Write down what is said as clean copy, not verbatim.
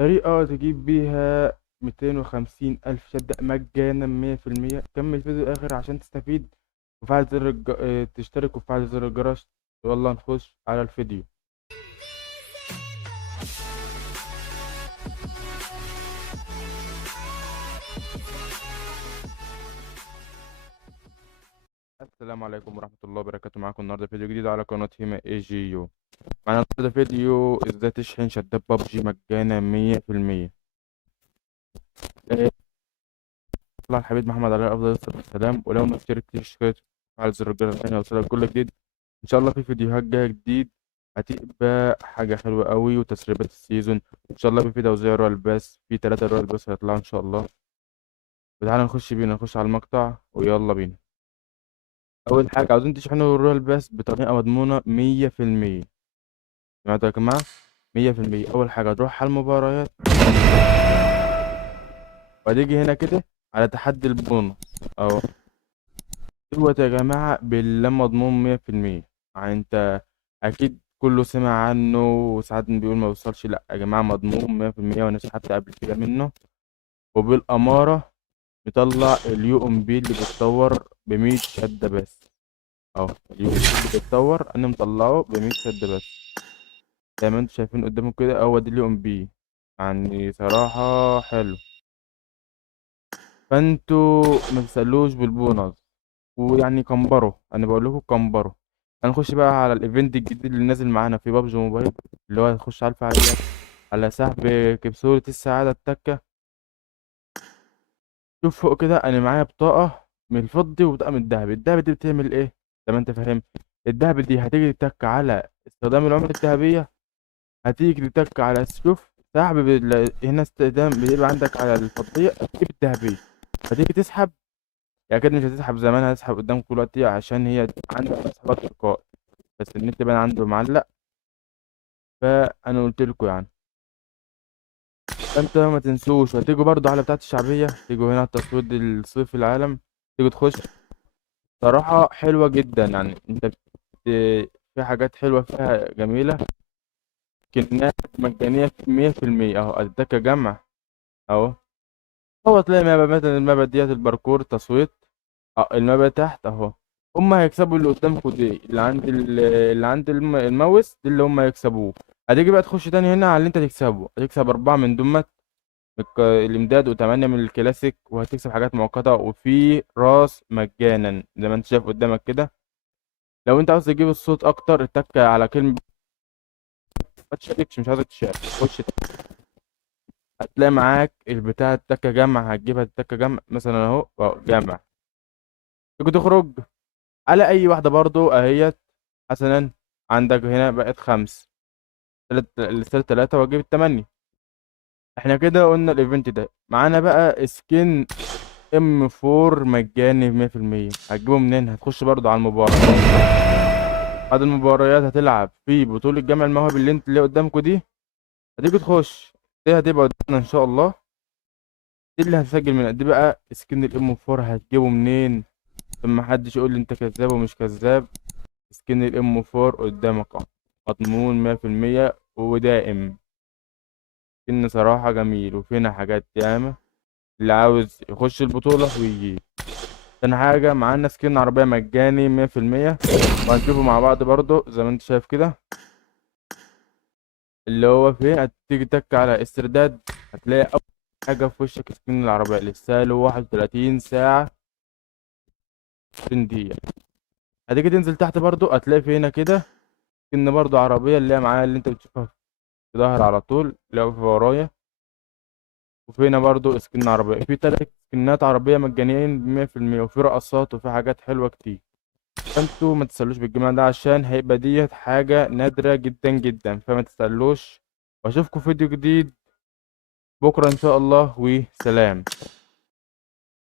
طريقة تجيب بيها 250 ألف شدة مجانا 100%. كمل الفيديو الآخر عشان تستفيد، وفعل زر تشترك وفعل زر الجرس. يلا نخش على الفيديو. السلام عليكم ورحمة الله وبركاته. معاكم النهاردة فيديو جديد على قناة هيما اي جي يو. معانا النهاردة فيديو ازاي تشحن شدات بابجي مجانا 100%. طلع الحبيب محمد عليه أفضل الصلاة والسلام. ولو ما اشتركتش اشترك وفعل زر الجرس عشان يوصلك كل جديد. ان شاء الله في فيديوهات جايه جديد هتبقى حاجه حلوه قوي، وتسريبات السيزون ان شاء الله. في توزيع رويال باس، في 3 رويال باس هيطلعوا ان شاء الله. تعالى نخش على المقطع ويلا بينا. اول حاجه عاوزين تشحنوا الرويال باس بطريقه مضمونه 100%. سمعتوا يا جماعه؟ 100%. اول حاجه تروح على المباريات، وهتيجي هنا كده على تحدي البونص اهو. دوت يا جماعه بالله مضمون 100%. يعني انت اكيد كله سمع عنه، وساعات بيقول ما بيوصلش. لا يا جماعه مضمون 100%، وانا سحبت قبل كده منه. وبالاماره مطلع اليو ام بي اللي بيتطور ب 100 شده بس. اهو اليو ام بي اللي بيتطور انا مطلعه ب 100 شده بس. زي ما انتم شايفين قدامكم كده، هو ده اليو ام بي. يعني صراحه حلو. فانتوا ما تسالوش بالبونص، ويعني كمبروا. انا بقول لكم كمبروا. هنخش بقى على الايفنت الجديد اللي نازل معانا في بابجي موبايل، اللي هو هنخش على الفعاليات على سحب كبسولة السعادة التكة. شوف فوق كده، أنا معايا بطاقة من الفضي وبطاقة من الذهبي. الذهبي دي بتعمل إيه؟ زي ما أنت فاهم. الذهبي دي هتيجي تتك على استخدام العملة الذهبية. هتيجي تتك على شوف سحب هنا استخدام بيبقى عندك على الفضية تجيب الذهبية. هتيجي تسحب. يعني كده مش هتسحب زي ما أنا هسحب قدامك دلوقتي، عشان هي عندك سحبات تلقائي، بس النت بقى عنده معلق. فأنا قلت لكم يعني. فانت ما تنسوش، هتيجوا برضو على بتاعة الشعبية، تيجوا هنا التصويت الصيف العالم، تيجوا تخش. صراحة حلوة جدا. يعني انت في حاجات حلوة فيها جميلة. كنات مجانية 100%. اهو اداك جمع اهو. هو تلاقي مابا مثلا، المابا ديت الباركور تصويت. اه المابا تحت اهو. هما هيكسبوا اللي قدامكوا دي، اللي عند الماوس دي اللي هما هيكسبوه. هتيجي بقى تخش تاني هنا على اللي انت تكسبه، هتكسب 4 من دول الامداد وتمانية من الكلاسيك، وهتكسب حاجات مؤقتة، وفي راس مجانا زي ما انت شايف قدامك كده. لو انت عاوز تجيب الصوت اكتر اتك على كلمة. ما تشاركش، مش عايزك تشارك، خش هتلاقي معاك البتاع التكة جمع. هتجيبها التكة جمع مثلا اهو جمع. تيجي تخرج على اي واحدة برضو اهيت. حسنا عندك هنا بقت 5. لسه 3 واجيب التمانية. احنا كده قلنا الايفنت ده معانا بقى سكين M4 مجاني 100%. هتجيبه منين؟ هتخش برضو على المباراة. بعد المباريات هتلعب في بطولة جمع المواهب اللي انت اللي قدامكوا دي. هتيجي تخش، دي هتبقى قدامنا ان شاء الله. دي اللي هتسجل من قد بقى سكين الM4. هتجيبه منين؟ عشان محدش يقول لي انت كذاب ومش كذاب. سكين الM4 قدامك اهو، مضمون 100% ودائم. سكين صراحة جميل، وفينا حاجات ياما. اللي عاوز يخش البطولة ويجي. تاني حاجة معانا سكين عربية مجاني 100%. وهنشوفه مع بعض برضو زي ما انت شايف كده. اللي هو فين، هتيجي تك على استرداد، هتلاقي أول حاجة في وشك سكين العربية لسه له 31 ساعة 20 دقيقة. هتيجي تنزل تحت برضو، هتلاقي في هنا كده سكين برضو عربية اللي هي معايا، اللي انت بتشوفها في ظهر على طول اللي هو في ورايا. وفي هنا برضو سكين عربية، في 3 سكنات عربية مجانيين ب100%. وفي رقصات وفي حاجات حلوة كتير. فانتوا ما تسألوش بالجمال ده، عشان هيبقى ديت حاجة نادرة جدا جدا. فما تسألوش. واشوفكم فيديو جديد بكرة ان شاء الله، وسلام.